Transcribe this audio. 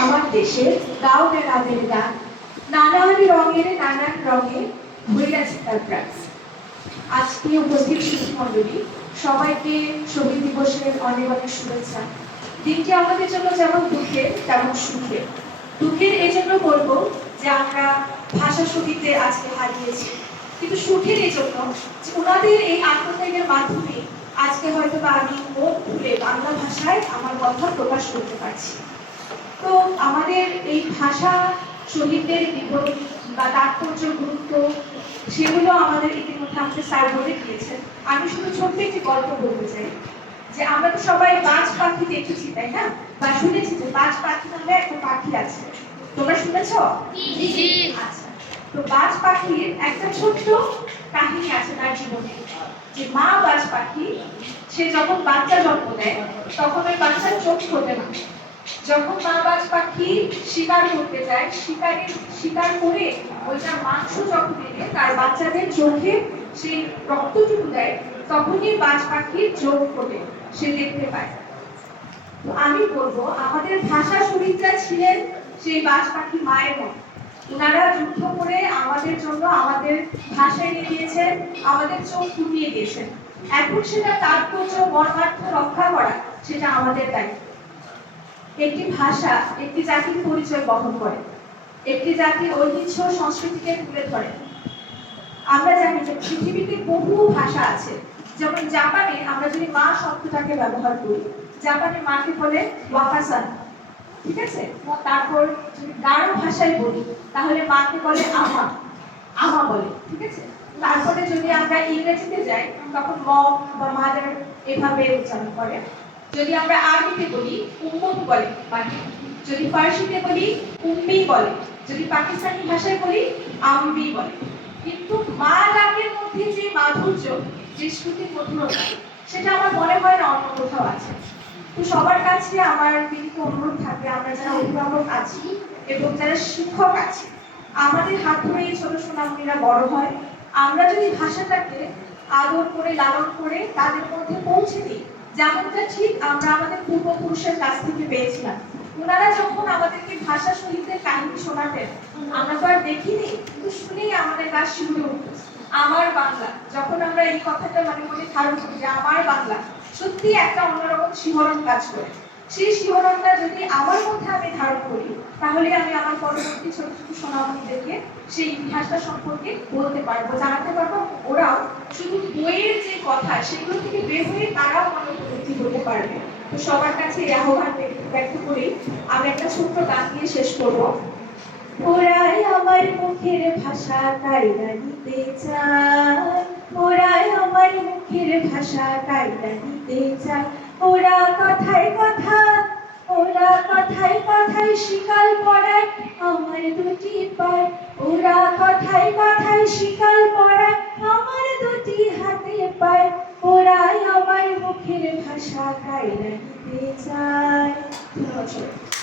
আমার দেশে গাও গানের গান নানান রঙের নানান রঙে ভরে আছে তার প্রাণ। আজকে উপস্থিত শিল্পী মণ্ডলী সবাইকে শহীদ দিবসের অনেক অনেক শুভেচ্ছা। দিনটি আমাদের জন্য যেমন দুঃখের তেমন সুখের। দুঃখের এই জন্য বলবো যে আমরা ভাষা শহীদদের আজকে হারিয়েছি, কিন্তু সুখের এই জন্য যে ওনাদের এই আত্মত্যাগের মাধ্যমে আজকে হয়তো বা আমি মন খুলে বাংলা ভাষায় আমার কথা প্রকাশ করতে পারছি। তো আমাদের এই ভাষা শহীদদের বিবরণ বা তাৎপর্য গুরুত্ব সেগুলো আমাদের ইতিমধ্যে আমাদের স্যার বলে দিয়েছেন। আমি শুধু ছোট্ট একটি গল্প বলতে চাই যে আমরা তো সবাই বাজ পাখি দেখেছি, তাই না? বা শুনেছি যে বাজ পাখি নামে একটা পাখি আছে। তোমরা শুনেছো? আচ্ছা, তো বাজ পাখির একটা ছোট্ট কাহিনী আছে তার জীবনে, যে মা বাজ পাখি সে যখন বাচ্চা জন্ম দেয় তখন ওই বাচ্চার চোখ ফোটে না। যখন মা বাজ পাখি শিকার করতে যায়, শিকার করে ওইটা মাংস যখন এনে তার বাচ্চাদের চোখে সেই রক্তটুকু দেয়, তখনই বাজ পাখির চোখ ফোটে, সে দেখতে পায়। আমি বলবো আমাদের ভাষা শহীদরা ছিলেন সেই বাজ পাখি মায়ের মতো। ওনারা যুদ্ধ করে আমাদের জন্য আমাদের ভাষা এনে দিয়েছেন, আমাদের চোখ ফুটিয়ে দিয়েছেন। এখন সেটা তাৎপর্য মর্মার্থ রক্ষা করা সেটা আমাদের দায়িত্ব। একটি ভাষা একটি জাতির পরিচয় বহন করে, একটি জাতির ঐতিহ্য সংস্কৃতিকে তুলে ধরে। আমরা জানি যে পৃথিবীতে বহু ভাষা আছে। যেমন জাপানে আমরা যদি মা শব্দটাকে ব্যবহার করি, জাপানে মাকে বলে ওয়াকাসান, ঠিক আছে? তারপর যদি গারো ভাষায় বলি তাহলে মাকে বলে আমা, আমা বলে, ঠিক আছে? তারপরে যদি আমরা ইংরেজিতে যাই তখন মম বা মাদার এভাবে উচ্চারণ করে। যদি আমরা আরবিতে বলি উম্মুন বলে মাকে, যদি ফার্সিতে বলি উম্মি বলে, যদি পাকিস্তানি ভাষায় বলি আম্বি বলে। কিন্তু মা ডাকের মধ্যে যে মাধুর্য, যে শ্রুতি মধুরতা, সেটা আমার মনে হয় না অন্য কোথাও আছে। তো সবার কাছে আমার বিনীত অনুরোধ থাকবে, আমরা যারা অভিভাবক আছি এবং যারা শিক্ষক আছি, আমাদের হাত ধরে এই ছোট সোনামণিরা বড় হয়। আমরা যদি ভাষাটাকে আদর করে লালন করে তাদের মধ্যে পৌঁছে দিই, যেমনটা ঠিক আমরা আমাদের পূর্বপুরুষের কাছ থেকে পেয়েছিলাম। ওনারা যখন আমাদেরকে ভাষা শহীদদের কাহিনী শোনাতেন, আমরা তো আর দেখিনি, কিন্তু শুনেই আমাদের গা শিউরে উঠত। আমার বাংলা, যখন আমরা এই কথাটা মনে মনে ধারণ করি যে আমার বাংলা, সত্যি একটা অন্যরকম শিহরণ কাজ করে। সেই শিহরণটা যদি আমার মধ্যে আমি ধারণ করি, তাহলে আমি আমার পরবর্তী ছোট ছোট সোনামণিদেরকে সেই ইতিহাসটা সম্পর্কে বলতে পারবো, জানাতে পারবো। ওরাও শুধু বইয়ের যে কথা সেগুলো থেকে বের হয়ে তারাও মনোবৃদ্ধি করতে পারবে। তো সবার কাছে এই আহ্বান ব্যক্ত করেই আমি একটা ছোট্ট গান দিয়ে শেষ করবো। ওরাই আমার মুখের ভাষা কায়দা নিতে চায়, ওরাই আমার মুখের ভাষা কায়দা নিতে চায়। ওরা কথায় কথায়, ওরা কথায় কথায় শিকাল পড়ায় আমার দুটি পায়। ওরা কথায় কথায় শিকাল পড়ায় আমার দুটি হাতে পায়। ওরাই আমার মুখের ভাষা কায়দা নিতে চায়। ধন্যবাদ।